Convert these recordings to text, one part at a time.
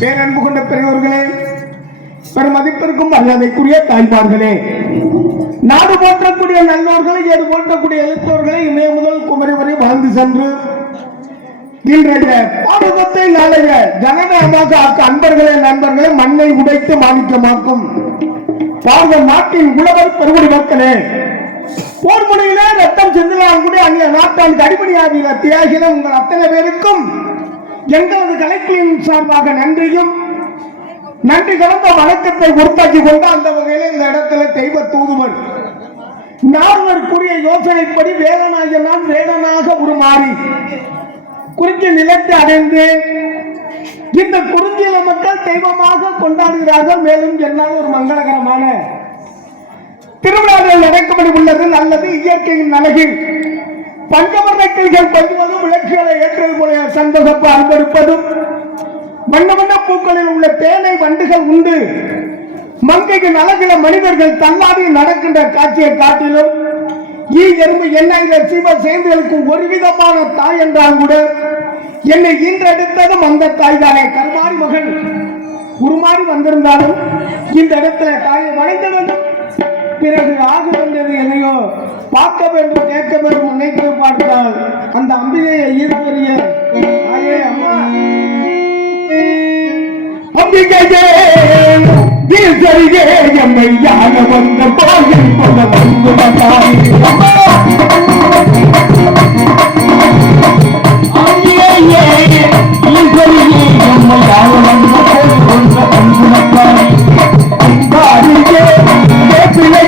பேரன்பு கொண்ட பெரியவர்களே, பெருமதிப்பிற்கும் மரியாதைக்குரிய தாய்மார்களே, நாடு போற்றக்கூடிய நல்லோர்களை, ஏடு போற்றக்கூடிய எழுத்தோர்களை இமய முதல் குமரி வரை வாழ்ந்து சென்று இன்றைய பாரதத்தை நாளைய ஜனநாயகமாக ஆக்க அன்பர்களே, நண்பர்களே, மண்ணை உடைத்து மாணிக்கமாக்கும் பாரத நாட்டின் உழவர் பெருங்குடி மக்களே, போர் முனையில ரத்தம் சிந்தலாக்கூடிய அந்நிய நாட்டால் அடிப்படையாகிய தியாகின உங்கள் அத்தனை பேருக்கும் எங்களது கலைக்குழுவின் சார்பாக நன்றியும் நன்றி கலந்த வணக்கத்தை உருத்தாக்கி கொண்டு அந்த வகையில் இந்த இடத்துல தெய்வ தூதுவர் நால்வர் கூறிய யோசனைப்படி வேலனாகிய வேடனாக உருமாறி குறிஞ்சி நிலத்தை அடைந்து இந்த குறிஞ்சியில மக்கள் தெய்வமாக கொண்டாடுகிறார்கள். மேலும் என்னால் ஒரு மங்களகரமான திருவிழாவில் நடக்கும்படி உள்ளது. நல்லது இயற்கையின் அழகில் பஞ்சவர்ணக்கிளிகள் கொஞ்சுவதும் விளக்குகளை ஏற்றது போல சந்தோஷப்பு அனுபவிப்பதும் வண்ண வண்ண பூக்களில் உள்ள தேனை வண்டுகள் உண்டு மங்கைக்கு அழகில மனிதர்கள் தள்ளாடி நடக்கின்ற காட்சியை காட்டிலும் எறும்பு எண்ணெயில சிவ சேர்ந்தலுக்கு ஒரு விதமான தாய் என்றால் கூட என்னை ஈன்றெடுத்ததும் அந்த தாய் தானே. கருமாறி மகன் உருமாறி வந்திருந்தாலும் இந்த இடத்துல தாயை வணங்க வேண்டும். பிறகு ஆக வேண்டியது எதையோ பார்க்க வேண்டும், கேட்க வேண்டும், நினைக்க பார்த்தால் அந்த அம்பிகையை ஈர்ப்பறிய தாயே அம்மா அம்பிகையே வீசரியே எம்மை யாக வந்த கோயில் கொண்ட வந்து வந்தாய் அம்பிகையே வீசரியே எம்மை யாக வந்த கோயில் கொண்ட வந்து வந்தாய் அம்பாரியே பிள்ளை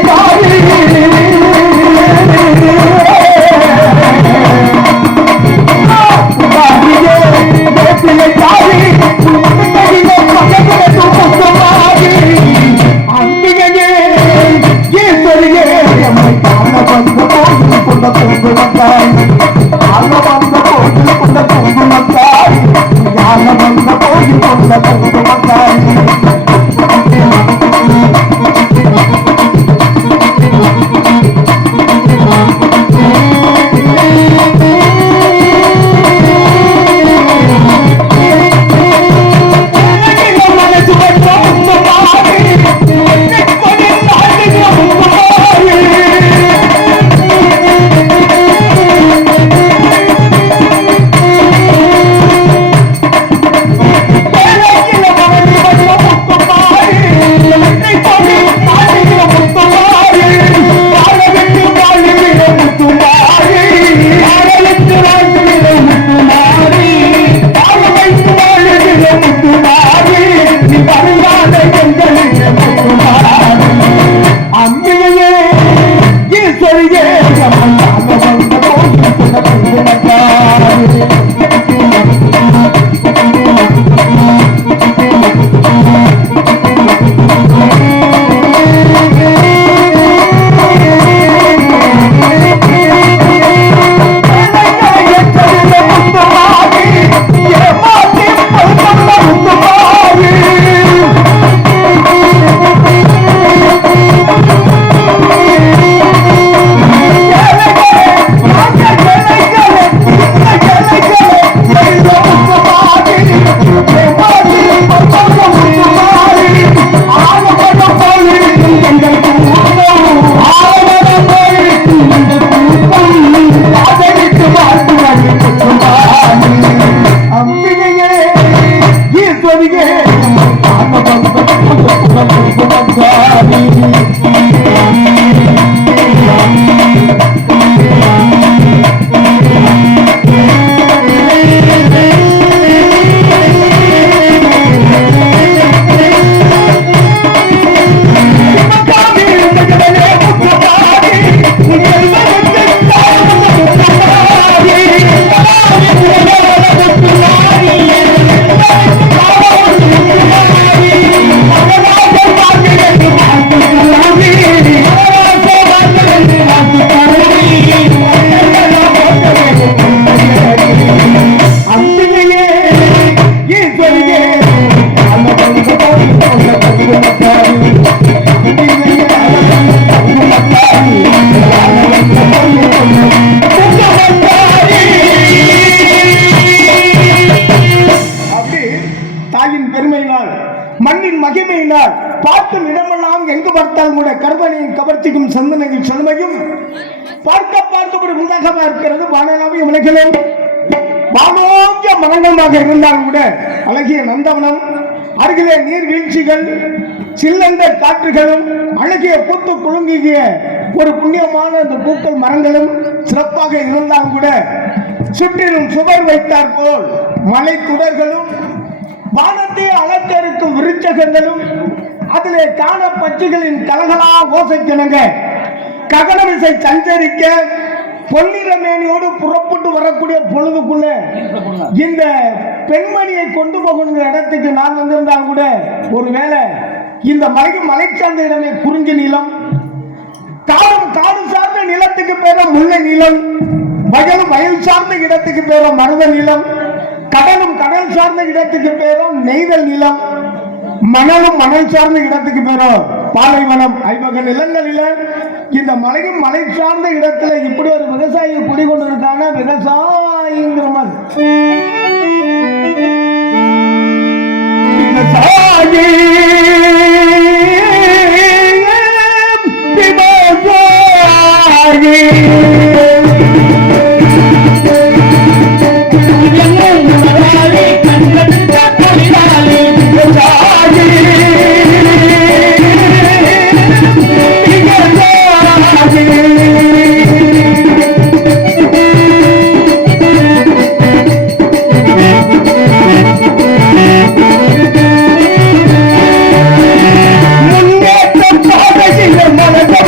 மண்ணின் மகிமையினால் பார்க்கும் இடமெல்லாம் எங்கு பார்த்தால் கூட கர்வனையும் கவர்ச்சிக்கும் சந்தனையும் செழுமையும் பார்க்கப்படி முன்னகமாக இருக்கிறது. வானலாவிய உலகிலும் வானோக்கிய மரங்கமாக இருந்தால் கூட அழகிய நந்தவனம், அருகிலே நீர்வீழ்ச்சிகள், சில்லந்த காற்றுகளும், அழகிய பூத்து குலுங்கிய ஒரு புண்ணியமான அந்த பூக்கள் மரங்களும் சிறப்பாக இருந்தால் கூட சுற்றிலும் சுவர் வைத்தார் போல் மலை துடர்களும், வானத்தை அலங்கரிக்கும் விருட்சகங்களும், அதிலே காண பட்சிகளின் கலகலா ஓசை கிணங்க ககனவிசை சஞ்சரிக்க பொன்னிற மேனியோடு புறப்பட்டு வரக்கூடிய பொழுதுக்குள்ள இந்த பெண்மணியை கொண்டு போகின்ற இடத்துக்கு நான் வந்திருந்தால் கூட ஒருவேளை இந்த மலை சார்ந்த இடமே குறிஞ்சி நிலம், காடு சார்ந்த நிலத்துக்கு பேர முல்லை நிலம், வயல் சார்ந்த இடத்துக்கு பேர மருத நிலம், கடல் சார்ந்த இடத்துக்கு பேரும் நெய்தல் நிலம், மணல் சார்ந்த இடத்துக்கு பேரும் பாலைவனம். ஐவகை நிலங்களில இந்த மலை சார்ந்த இடத்துல இப்படி ஒரு விவசாயி குடிகொண்டிருக்காங்க. விவசாயிங்கிற மாதிரி முன்னேற்றம் பாதையில் மனதை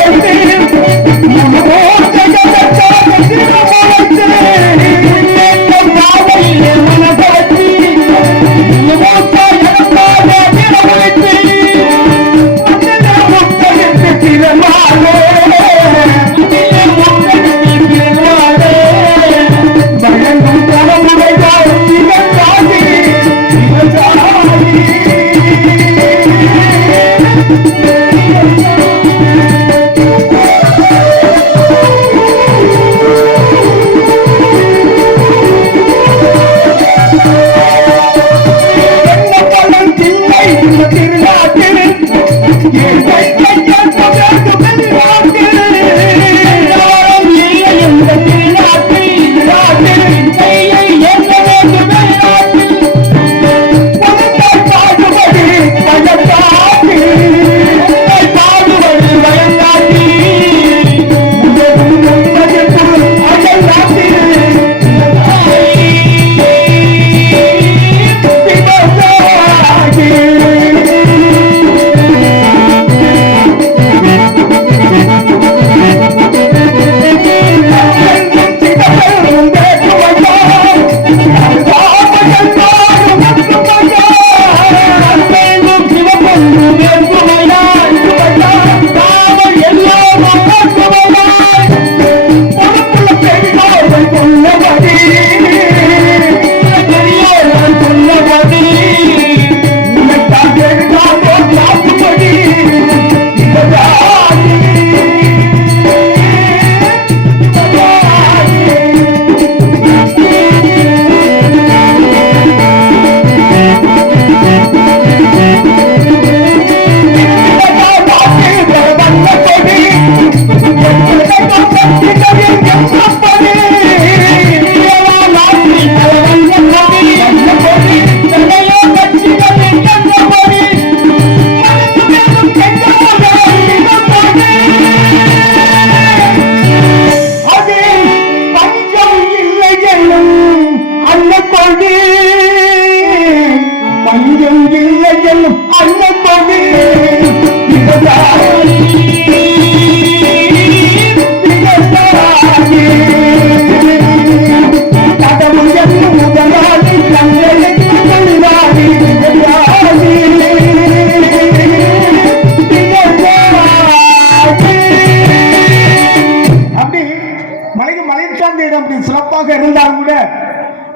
அப்படி சிறப்பாக இருந்தாலும் கூட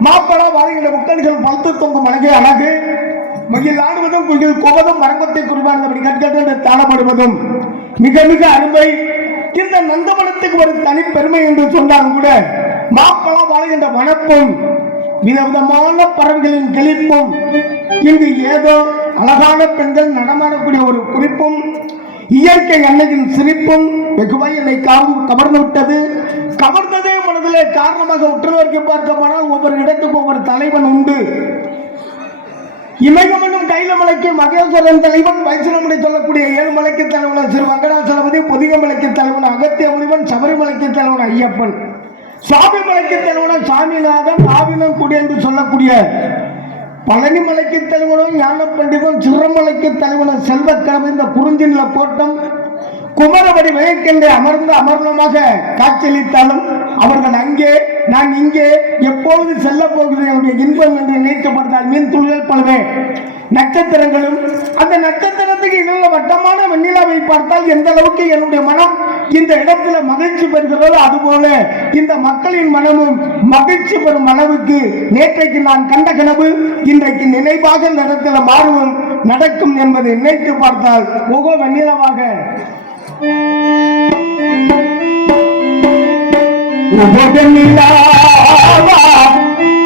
மாப்பழா வாழ்கின்ற முக்கணிகள் பழுத்து தொங்கும் அழகே அழகு மகிழ் ஆடுவதும் குயில் கோவதும் மரங்கத்தை குறிப்பாக கற்கட்டு தாளப்படுவதும் மிக மிக அருமை. இந்த நந்தவனத்துக்கு ஒரு தனிப்பெருமை என்று சொன்னாலும் கூட மாப்பழா வாழ்கின்ற வனப்பும் விதவிதமான பறவைகளின் கிளிப்பும் இங்கு ஏதோ அழகான பெண்கள் நடமாடக்கூடிய ஒரு குறிப்பும் இயற்கை அன்னையின் சிரிப்பும் வெகுவாய் என்னை கவர்ந்து விட்டது. கவர்ந்ததே மனதிலே காரணமாக உற்றுநோக்கி பார்க்கப்போனால் ஒவ்வொரு இடத்துக்கும் ஒவ்வொரு தலைவன் உண்டு. இமயமனும் கைலமலைக்கு மகேஸ்வரன் தலைவன், வைஷ்ணவனை சொல்லக்கூடிய ஏழுமலைக்கு தலைவன் சிறு வெங்கடாசலபதி, பொதிகமலைக்கு தலைவன் அகத்திய முனிவன், சபரிமலைக்கு தலைவன் ஐயப்பன், சாமிமலைக்கு தலைவன் சாமிநாதன், ஆவினம் குடி என்று சொல்லக்கூடிய பழனிமலைக்கு தலைவனும் ஞான பண்டிதன், சிறமலைக்கு தலைவனும் செல்வக்கிழமை, இந்த குறிஞ்சிநில கோட்டம் குமரபடி வயற்கென்று அமர்ந்து அமர்ந்தமாக காட்சியளித்தாலும் அவர்கள் அங்கே நான் இங்கே எப்பொழுது செல்ல போகிறேன் என்னுடைய இன்பம் என்று நினைக்கப்படுத்தால் மீன் துளிகள் பலவே நட்சத்திரங்களும் அந்த நட்சத்திரத்துக்கு இடையில வட்டமான வெண்ணிலாவை பார்த்தால் எந்த அளவுக்கு என்னுடைய மனம் இந்த இடத்துல மகிழ்ச்சி பெறுகிறதோ அதுபோல இந்த மக்களின் மனமும் மகிழ்ச்சி பெறும் அளவுக்கு நேற்றைக்கு நான் கண்ட கனவு இன்றைக்கு நினைவாக இந்த இடத்துல மாறும் நடக்கும் என்பதை நினைத்து பார்த்தால் ஒவ்வொரு வெண்ணிலவாக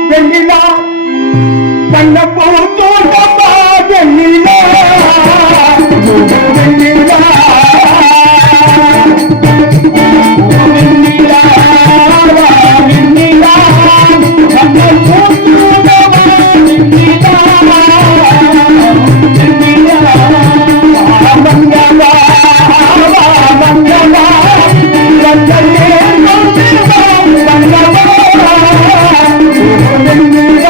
வெண்ணிலா கண்ண போட்டோட்டா வெண்ணிலா வெண்ணிலா வெண்ணிலா வெண்ணிலா கண்ண போட்டோட்டா வெண்ணிலா வெண்ணிலா மங்கவா மங்கவா மங்கலே மங்கவா மங்கவா வெண்ணிலா.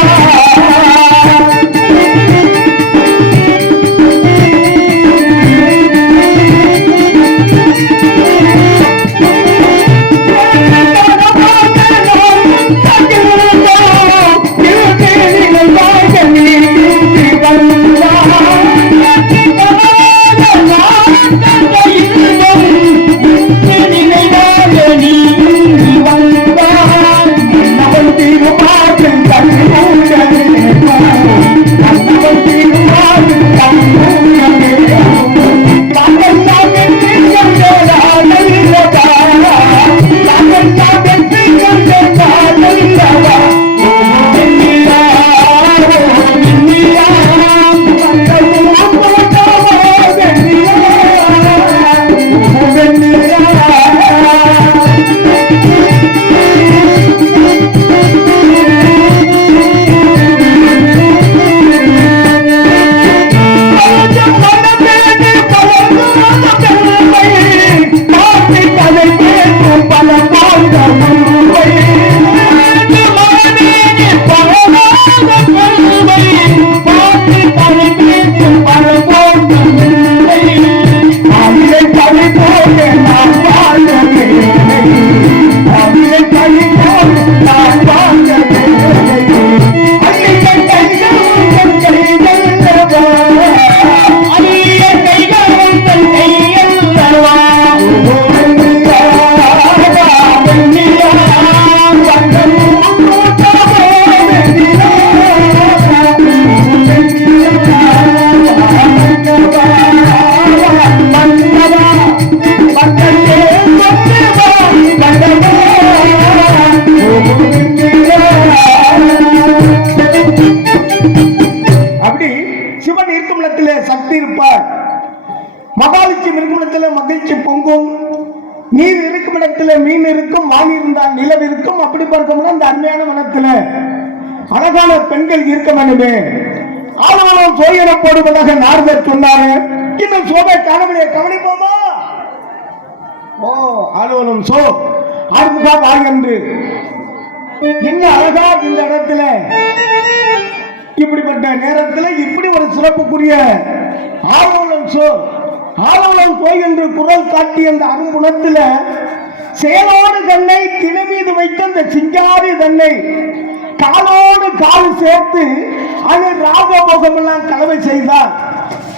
மகிழ்ச்சி பொங்கும். நீர் இருக்கும் இடத்துல மீன் இருக்கும், வான் இருந்தால் நிலவு இருக்கும். அப்படி பார்க்கணும் அந்த அருமையான மனத்துல அழகான பெண்கள் இருக்க வேண்டுமே. ஆளுநரும் சோயன போடுவதாக நாரதர் சொன்னாரு. இன்னும் சோபை காணவில்லை, கவனிப்போமா? ஓ ஆளுநரும் சோ ஆறுமுகா என்று என்ன அழகா இந்த இடத்துல இப்படிப்பட்ட நேரத்தில் இப்படி ஒரு சிறப்புக்குரிய ஆளுநரும் சோ ஆளுநம் போய் என்று குரல் காட்டி அந்த அருங்குணத்தில் செயலோடு தன்னை திணை மீது வைத்த அந்த சிங்காரி தன்னை காலோடு கால் சேர்த்து அது ராகபோகம் எல்லாம் கலவை செய்தார்.